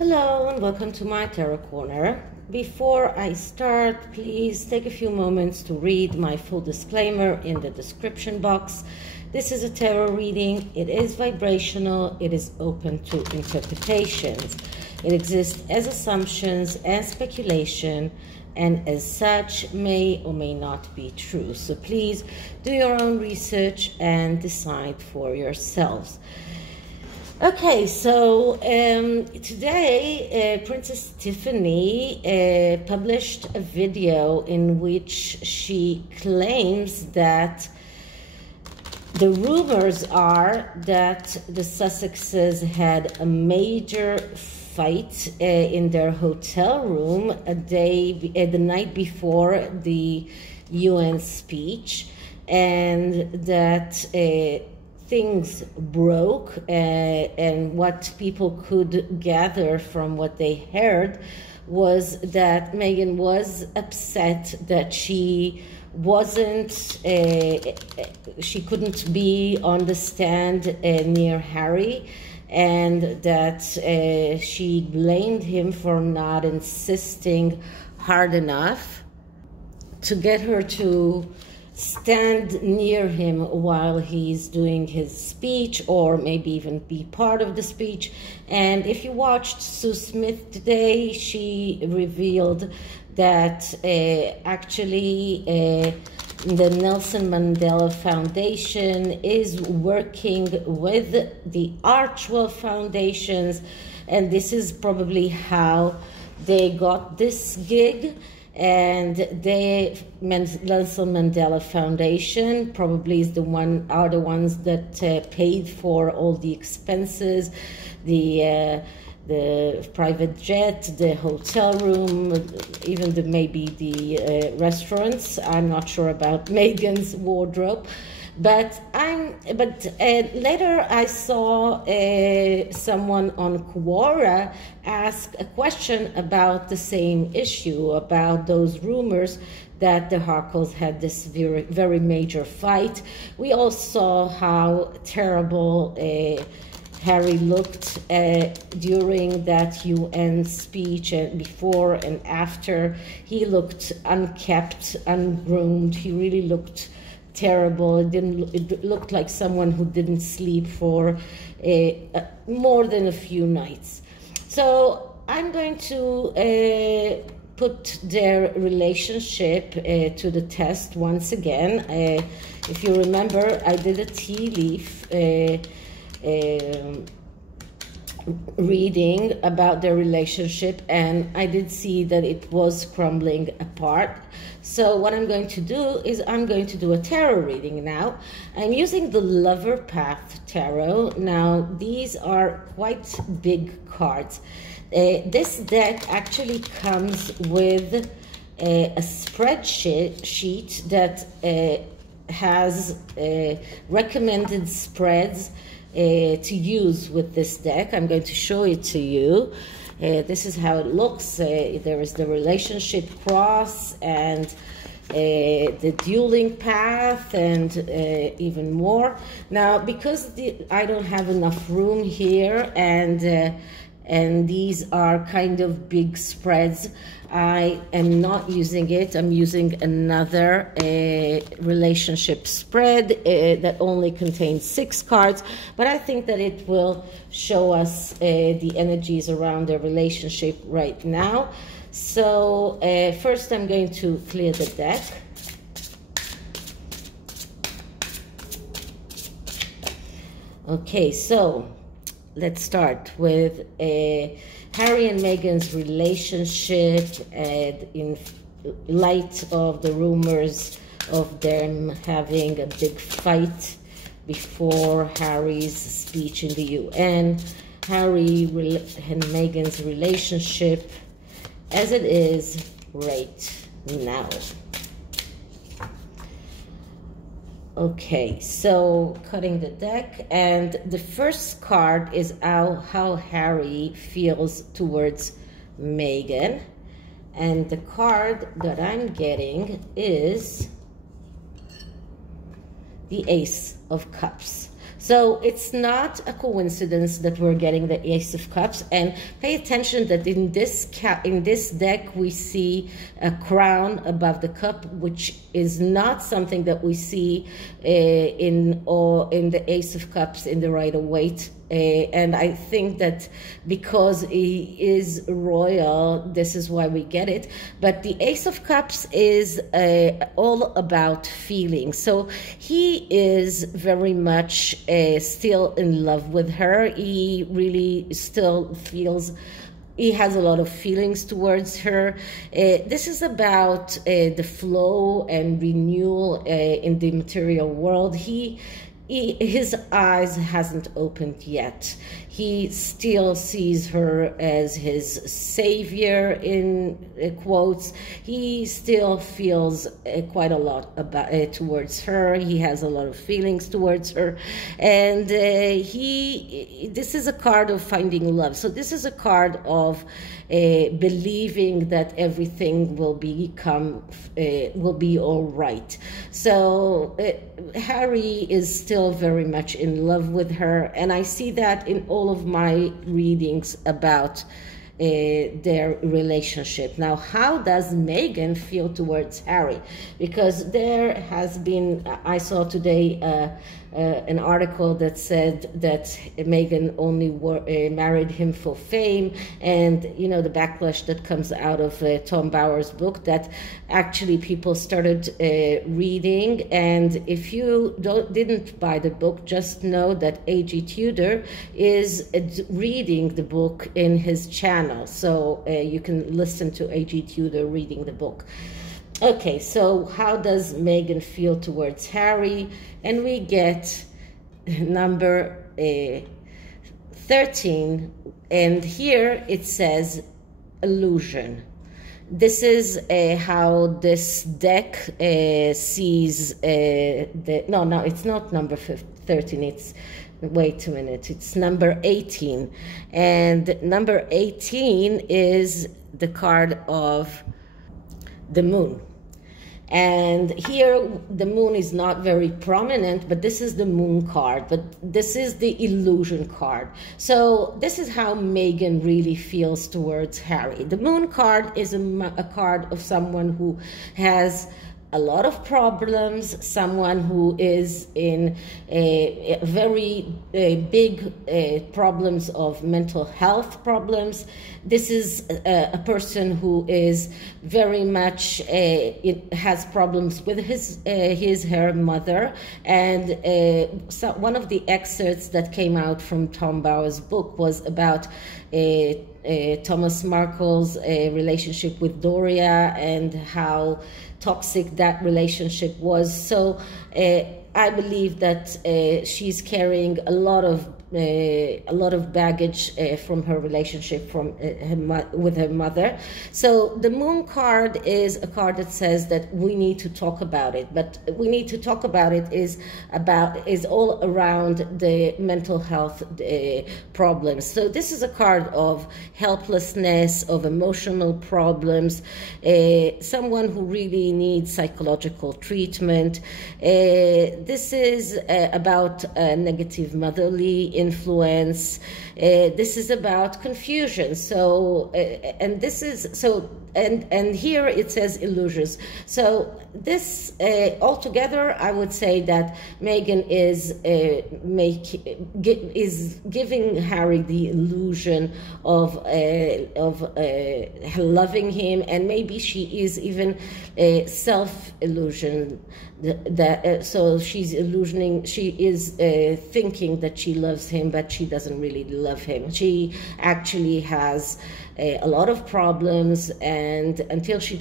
Hello and welcome to my Tarot Corner. Before I start, please take a few moments to read my full disclaimer in the description box. This is a tarot reading. It is vibrational. It is open to interpretations. It exists as assumptions and speculation, and as such may or may not be true. So please do your own research and decide for yourselves. Okay, so today Princess Tiffany published a video in which she claims that the rumors are that the Sussexes had a major fight in their hotel room the night before the UN speech, and that things broke, and what people could gather from what they heard was that Meghan was upset that she couldn't be on the stand near Harry, and that she blamed him for not insisting hard enough to get her to stand near him while he's doing his speech, or maybe even be part of the speech. And if you watched Sue Smith today, she revealed that actually the Nelson Mandela Foundation is working with the Archwell Foundations, and this is probably how they got this gig. And the Nelson Mandela Foundation probably are the ones that paid for all the expenses, the private jet, the hotel room, even maybe the restaurants. I'm not sure about Meghan's wardrobe. But later I saw someone on Quora ask a question about the same issue, about those rumors that the Markles had this very major fight. We all saw how terrible Harry looked during that UN speech, and before and after. He looked unkempt, ungroomed. He really looked terrible. It looked like someone who didn't sleep for more than a few nights. So I'm going to put their relationship to the test once again. If you remember, I did a tea leaf reading about their relationship, and I did see that it was crumbling apart. So what I'm going to do is I'm going to do a tarot reading now. I'm using the Lover Path Tarot. Now, these are quite big cards. This deck actually comes with a spreadsheet that has recommended spreads to use with this deck. I'm going to show it to you. This is how it looks. There is the relationship cross, and the dueling path, and even more. Now, because I don't have enough room here, and these are kind of big spreads, I am not using it. I'm using another relationship spread that only contains 6 cards, but I think that it will show us the energies around the relationship right now. So first I'm going to clear the deck. Okay, so let's start with Harry and Meghan's relationship in light of the rumors of them having a big fight before Harry's speech in the UN. Harry and Meghan's relationship as it is right now. Okay, so cutting the deck, and the first card is how Harry feels towards Meghan, and the card that I'm getting is the Ace of Cups. So it's not a coincidence that we're getting the Ace of Cups. And pay attention that in this deck we see a crown above the cup, which is not something that we see in the Ace of Cups in the Rider-Waite. And I think that because he is royal, this is why we get it. But the Ace of Cups is all about feelings. So he is very much still in love with her. He really still feels, he has a lot of feelings towards her. This is about the flow and renewal in the material world. His eyes hasn't opened yet. He still sees her as his savior, in quotes. He still feels quite a lot about towards her. He has a lot of feelings towards her, and this is a card of finding love. So this is a card of believing that everything will be all right. So Harry is still very much in love with her, and I see that in all of my readings about their relationship. Now, how does Meghan feel towards Harry? Because there has been, I saw today an article that said that Meghan only married him for fame, and you know the backlash that comes out of Tom Bower's book, that actually people started reading. And if you didn't buy the book, just know that A.G. Tudor is reading the book in his channel, so you can listen to A.G. Tudor reading the book. Okay, so how does Meghan feel towards Harry? And we get number 13, and here it says illusion. This is how this deck sees no, it's not number 13, it's, wait a minute, it's number 18. And number 18 is the card of the moon. And here the moon is not very prominent, but this is the moon card, but this is the illusion card. So this is how Meghan really feels towards Harry. The moon card is a card of someone who has a lot of problems, someone who is in a very big problems of mental health problems. This is a person who is very much has problems with her mother. And so one of the excerpts that came out from Tom Bower's book was about Thomas Markle's relationship with Doria and how toxic that relationship was. So I believe that she's carrying a lot of baggage from her relationship with her mother. So the moon card is a card that says that we need to talk about it, but we need to talk about it is all around the mental health problems. So this is a card of helplessness, of emotional problems, someone who really needs psychological treatment. This is about negative motherly influence. This is about confusion. So and this is so and here it says illusions. So this altogether, I would say that Meghan is giving Harry the illusion of loving him, and maybe she is even self-illusion. So she is thinking that she loves him, but she doesn't really love him. She actually has a lot of problems, and until she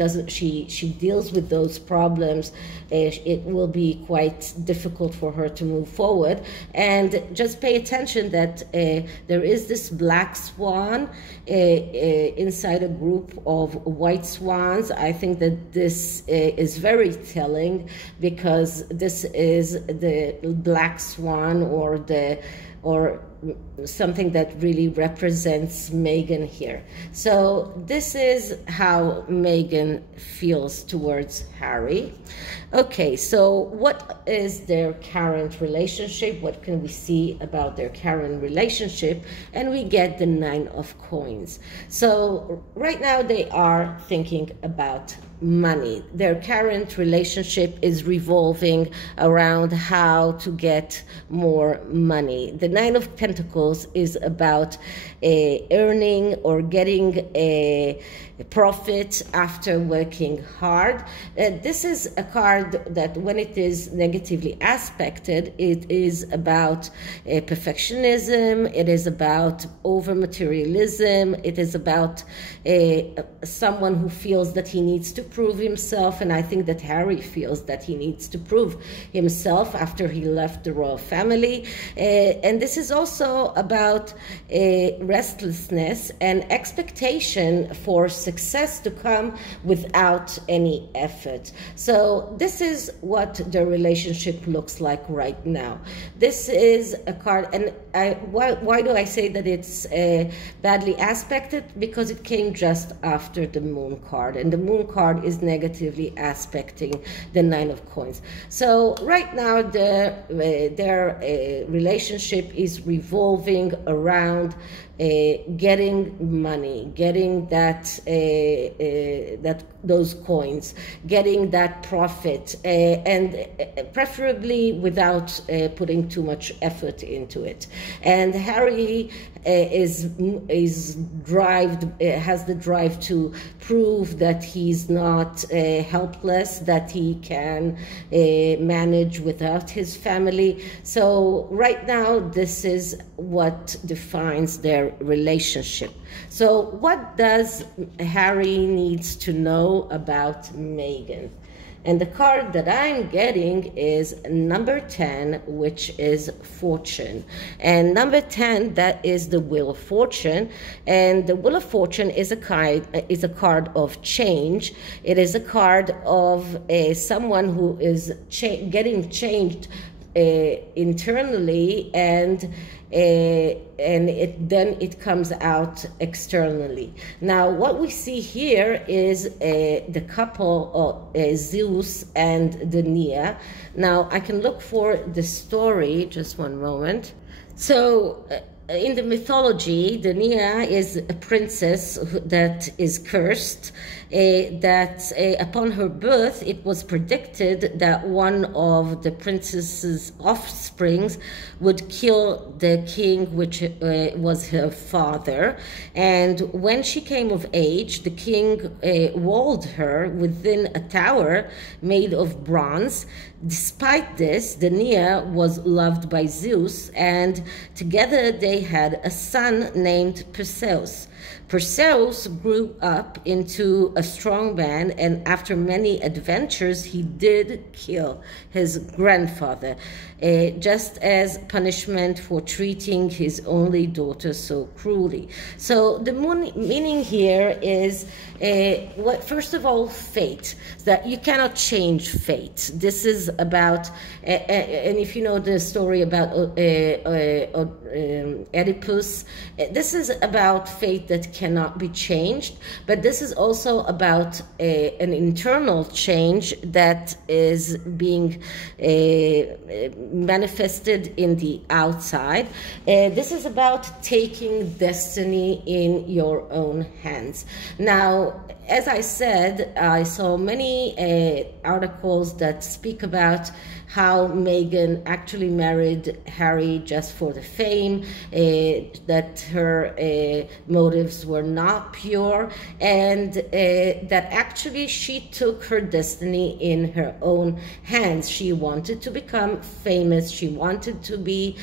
deals with those problems, it will be quite difficult for her to move forward. And just pay attention that there is this black swan inside a group of white swans. I think that this is very telling, because this is the black swan, or the or something that really represents Meghan here. So this is how Meghan feels towards Harry. Okay, so what is their current relationship? What can we see about their current relationship? And we get the 9 of coins. So right now they are thinking about money. Their current relationship is revolving around how to get more money. The 9 of Pentacles is about earning or getting a profit after working hard. This is a card that when it is negatively aspected, it is about perfectionism, it is about over materialism, it is about someone who feels that he needs to prove himself, and I think that Harry feels that he needs to prove himself after he left the royal family. And this is also about restlessness and expectation for success to come without any effort. So this is what the relationship looks like right now. This is a card, and why do I say that it's badly aspected? Because it came just after the Moon card, and the Moon card is negatively aspecting the 9 of coins. So right now their relationship is revolving around getting money, getting those coins, getting that profit, and preferably without putting too much effort into it. And Harry has the drive to prove that he's not helpless, that he can manage without his family. So right now, this is what defines their relationship. So what does Harry needs to know about Meghan? And the card that I'm getting is number 10, which is Fortune. And number 10, that is the Wheel of Fortune. And the Wheel of Fortune is a card of change. It is a card of someone who is getting changed internally, and then it comes out externally. Now, what we see here is the couple of Zeus and Denia. Now, I can look for the story, just one moment. So, in the mythology, Denia is a princess that is cursed, that upon her birth, it was predicted that one of the princess's offsprings would kill the king, which was her father. And when she came of age, the king walled her within a tower made of bronze. Despite this, Denia was loved by Zeus, and together they had a son named Perseus. Perseus grew up into a strong man, and after many adventures, he did kill his grandfather, just as punishment for treating his only daughter so cruelly. So the meaning here is, first of all, fate, that you cannot change fate. This is about, and if you know the story about Oedipus, this is about fate that cannot be changed, but this is also about an internal change that is being manifested in the outside. This is about taking destiny in your own hands. Now, as I said, I saw many articles that speak about how Meghan actually married Harry just for the fame, that her motives were not pure, and that actually she took her destiny in her own hands. She wanted to become famous. She wanted to be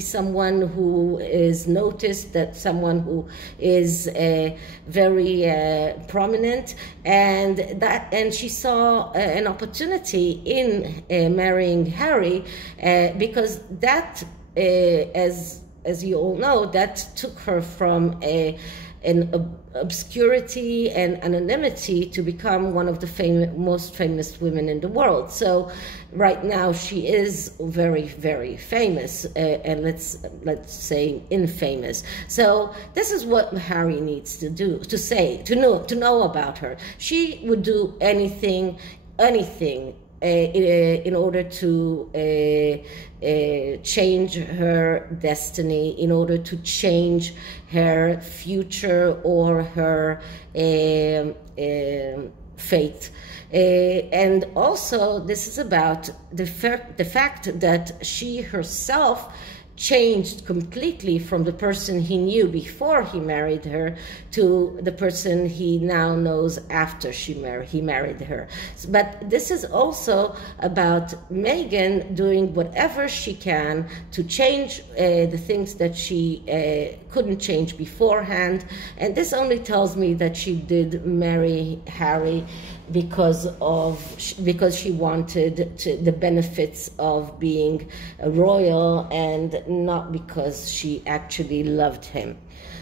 someone who is noticed, that someone who is very prominent, and she saw an opportunity in marrying Harry, because that, as as you all know, that took her from an obscurity and anonymity to become one of the most famous women in the world. So right now she is very, very famous, and let's say infamous. So this is what Harry needs to do, to know about her. She would do anything in order to change her destiny, in order to change her future or her fate. And also, this is about the fact that she herself changed completely from the person he knew before he married her to the person he now knows after he married her. But this is also about Meghan doing whatever she can to change the things that she couldn't change beforehand. And this only tells me that she did marry Harry because she wanted the benefits of being a royal, and not because she actually loved him.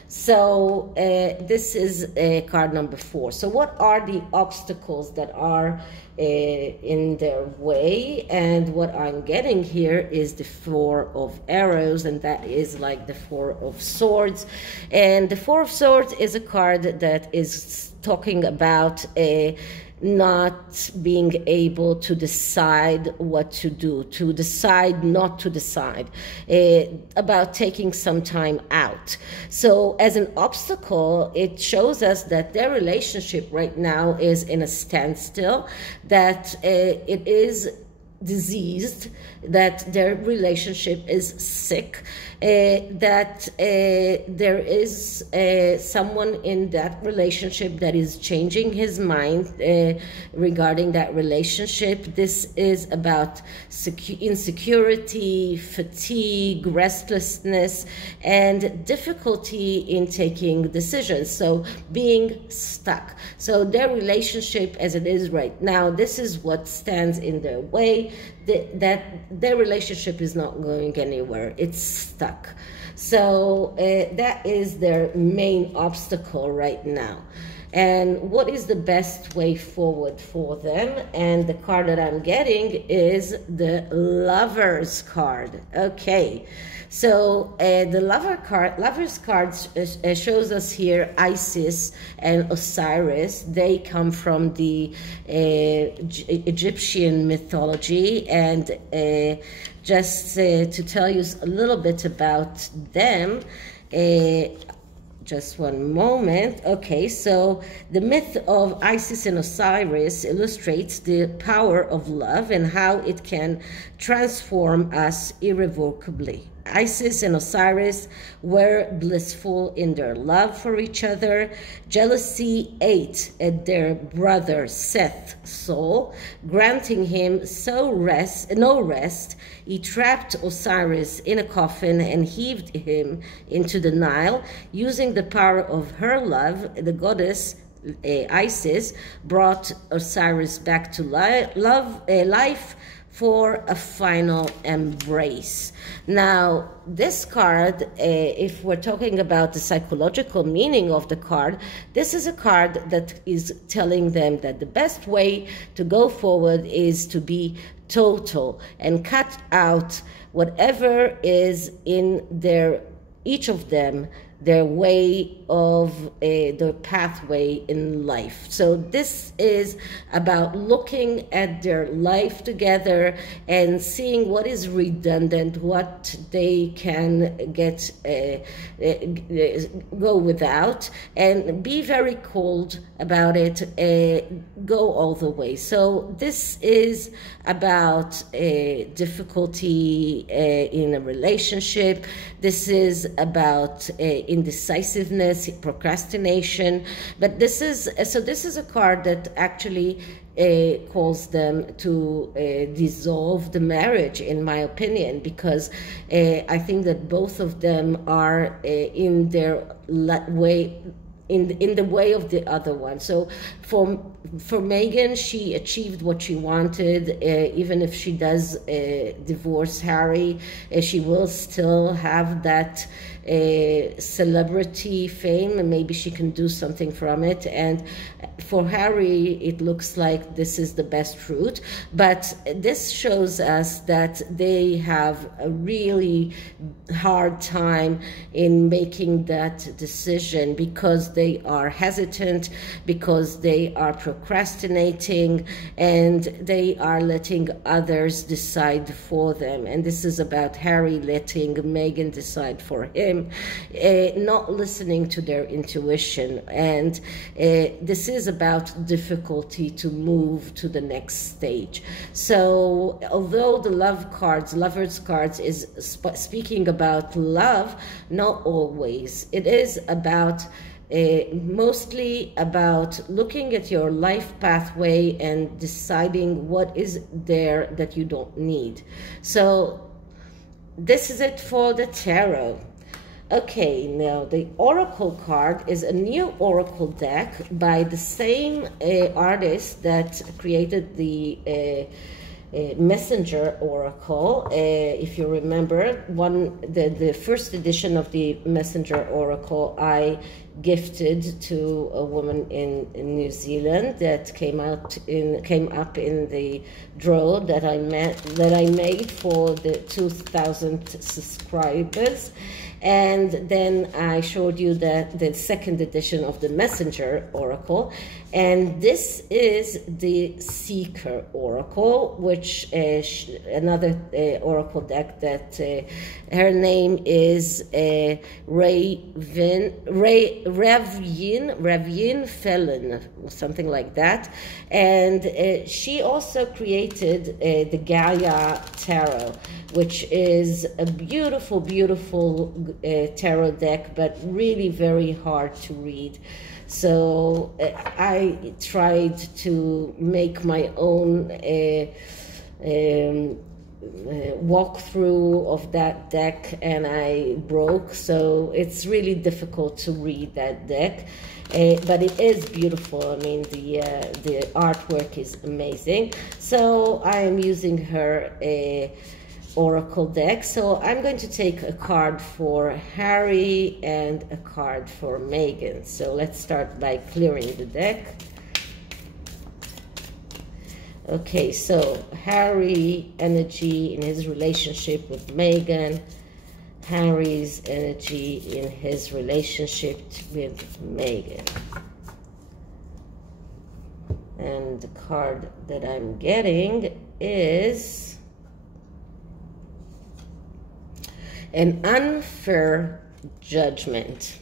So this is card number 4. So what are the obstacles that are in their way? And what I'm getting here is the 4 of arrows, and that is like the 4 of swords. And the 4 of swords is a card that is talking about not being able to decide what to do, to decide not to decide, about taking some time out. So as an obstacle, it shows us that their relationship right now is in a standstill, that it is diseased, that their relationship is sick, that there is someone in that relationship that is changing his mind regarding that relationship. This is about insecurity, fatigue, restlessness, and difficulty in taking decisions, so being stuck. So their relationship as it is right now, this is what stands in their way, that their relationship is not going anywhere. It's stuck. So that is their main obstacle right now. And what is the best way forward for them? And the card that I'm getting is the Lovers card. Okay, so the Lovers card shows us here Isis and Osiris. They come from the Egyptian mythology, and just to tell you a little bit about them, just one moment. Okay, so the myth of Isis and Osiris illustrates the power of love and how it can transform us irrevocably. Isis and Osiris were blissful in their love for each other. Jealousy ate at their brother Seth's soul, granting him no rest. He trapped Osiris in a coffin and heaved him into the Nile. Using the power of her love, the goddess Isis brought Osiris back to life for a final embrace. Now, this card, if we're talking about the psychological meaning of the card, this is a card that is telling them that the best way to go forward is to be total and cut out whatever is in each of them, their way of their pathway in life. So this is about looking at their life together and seeing what is redundant, what they can go without, and be very cold about it, go all the way. So this is about difficulty in a relationship. This is about indecisiveness, procrastination. But this is a card that actually calls them to dissolve the marriage, in my opinion, because I think that both of them are in their way in the way of the other one. So for Meghan, she achieved what she wanted. Even if she does divorce Harry, she will still have that celebrity fame, and maybe she can do something from it. And for Harry, it looks like this is the best route, but this shows us that they have a really hard time in making that decision, because they are hesitant, because they are procrastinating, and they are letting others decide for them. And this is about Harry letting Meghan decide for him, not listening to their intuition. And this is about difficulty to move to the next stage. So although the lovers cards is speaking about love, not always. It is about mostly about looking at your life pathway and deciding what is there that you don't need. So this is it for the tarot. Okay, now the Oracle card is a new Oracle deck by the same artist that created the Messenger Oracle. If you remember, the first edition of the Messenger Oracle I gifted to a woman in New Zealand that came up in the draw that I made for the 2,000 subscribers. And then I showed you the second edition of the Messenger Oracle, and this is the Seeker Oracle, which another Oracle deck that her name is Ravyin Felon, or something like that. And she also created the Gaia Tarot, which is a beautiful, beautiful tarot deck, but really very hard to read. So I tried to make my own walkthrough of that deck, and I broke. So it's really difficult to read that deck. But it is beautiful. I mean, the artwork is amazing. So I am using her Oracle deck. So I'm going to take a card for Harry and a card for Meghan. So let's start by clearing the deck. Okay, so Harry energy in his relationship with Meghan, Harry's energy in his relationship with Meghan. And the card that I'm getting is an unfair judgment.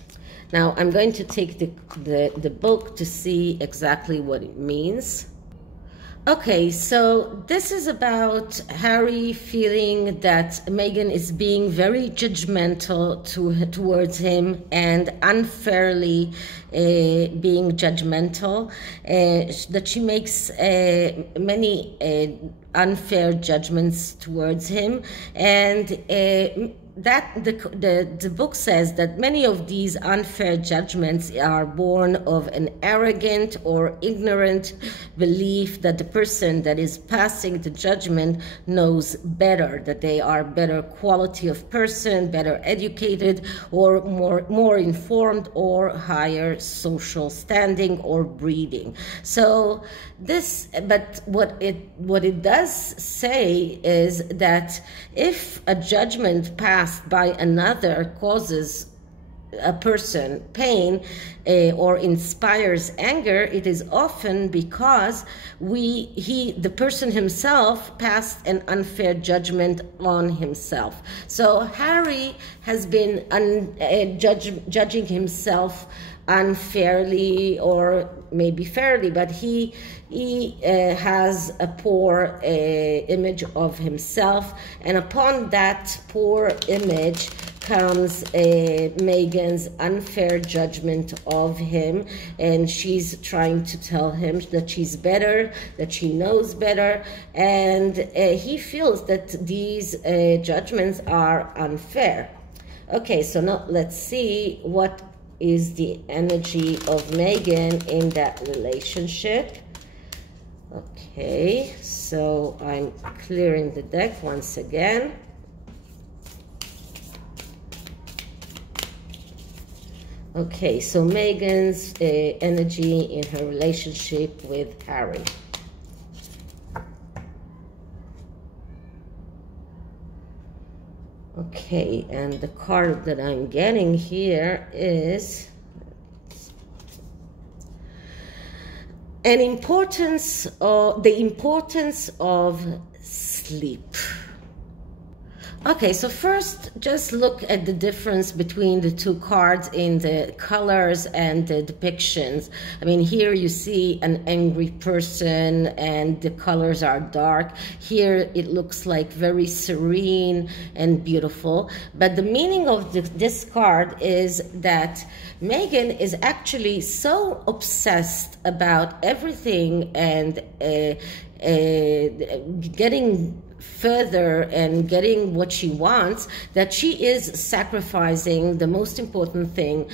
Now I'm going to take the book to see exactly what it means. Okay, so this is about Harry feeling that Meghan is being very judgmental towards him and unfairly being judgmental, that she makes many unfair judgments towards him, and that the book says that many of these unfair judgments are born of an arrogant or ignorant belief that the person that is passing the judgment knows better, that they are better quality of person, better educated, or more informed, or higher social standing or breeding. So this, but what it does say is that if a judgment passed by another causes a person pain or inspires anger, it is often because the person himself passed an unfair judgment on himself. So Harry has been judging himself unfairly, or maybe fairly, but he has a poor image of himself, and upon that poor image comes Meghan's unfair judgment of him, and she's trying to tell him that she's better, that she knows better, and he feels that these judgments are unfair. Okay, so now let's see what is the energy of Meghan in that relationship. Okay, so I'm clearing the deck once again. Okay, so Meghan's energy in her relationship with Harry. Okay, and the card that I'm getting here is the importance of sleep. Okay, so first, just look at the difference between the two cards in the colors and the depictions. I mean, here you see an angry person and the colors are dark. Here it looks like very serene and beautiful. But the meaning of this card is that Meghan is actually so obsessed about everything and getting further and getting what she wants, that she is sacrificing the most important thing,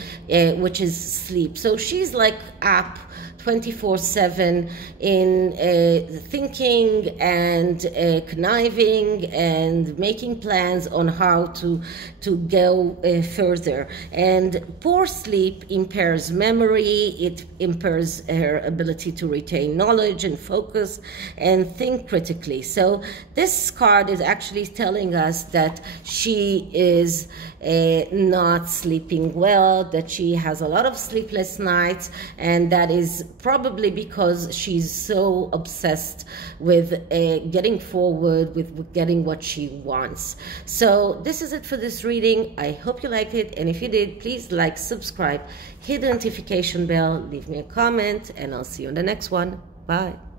which is sleep. So she's like up 24/7 in thinking and conniving and making plans on how to go further. And poor sleep impairs memory, it impairs her ability to retain knowledge and focus and think critically. So this card is actually telling us that she is not sleeping well, that she has a lot of sleepless nights, and that is probably because she's so obsessed with getting forward, with getting what she wants. So this is it for this reading. I hope you liked it, and if you did, please like, subscribe, hit the notification bell, leave me a comment, and I'll see you in the next one. Bye.